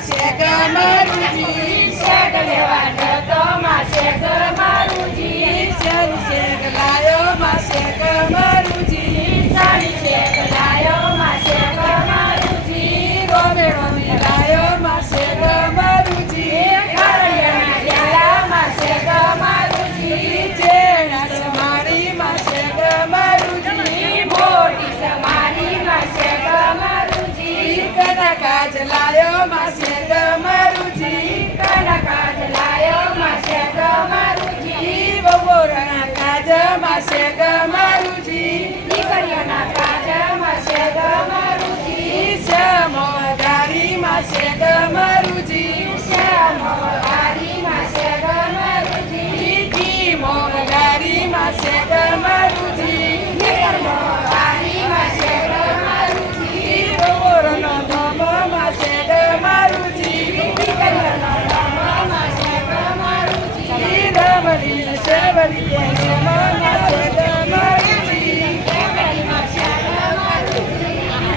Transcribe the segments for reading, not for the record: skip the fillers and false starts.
માસે ગમારુજી શેક લેવા જતો માસે ગમારુજી સાડી શેક લાયો માસે ગમારુજી સાડી શેક લાયો માસે ગમારુજી રોમે રોમે લાયો માસે ગમારુજી ઘારિયાના ડેલા માસે ગમારુજી જેણા સમારી માસે ગમારુજી મોટી સમારી માસે ગમારુજી કનકાજ લાયો માસે ગમારુજી કનકાજ લાયો માસે ગમારુજી બપોરના કાજ માસે ગમારુજી દીકરીઓના કાજ માસે ગમારુજી શ્યામો ગારી માસે ગમારુજી શ્યામો ગારી માસે ગમારુજી ધીમો ગારી માસે ગમારુજી ધીમો ગારી માસે ગમારુજી બપોરનો ધમો માસે ગમારુજી દીકરીઓનો ધમો માસે ગમારુજી રમણી સેવરી માસે ગમારુજી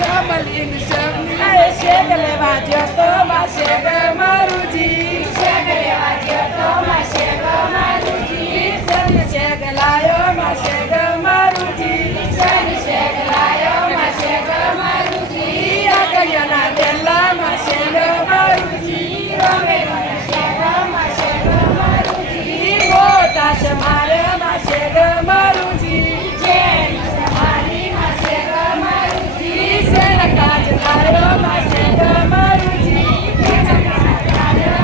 રમણી સેવરી શેક લેવા જતો માસે ગમારુજી શેક લેવા જતો માસે ગમારુજી સન શેક લાયો માસે ગમારુજી સન શેક લાયો માસે ગમારુજી આગળના ડેલા માસે ગમારુજી રમે શેક માસે ગમારુજી મોટા સમારે માસે ગમારુજી જેની સમારી માસે ગમારુજી સેના કાજ લાયો માસે ગમારુજી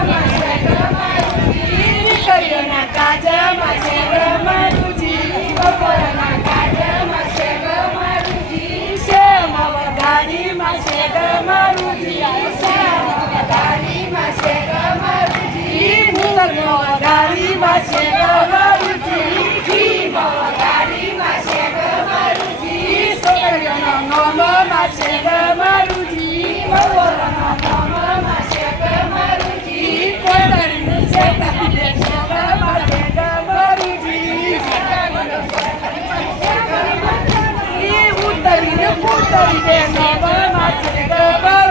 માસે ગમારુજી દીકરીઓના કાજ માસે ગમારુજી બપોરના કાજ માસે ગમારુજી શ્યામો વઘારી માસે ગમારુજી શ્યામો વઘારી માસે ગમારુજી ભૂતરનો વઘારી માસે ગમારુજી ધીમો વઘારી માસે ગમારુજી છોકરીઓનો નોમો માસે ગમારુજી બપોરનો નોમો માસે ગમારુજી કોદરીનું શેતાને શેક માસે ગમારુજી ઉતરીને નોમો માસે ગમારુજી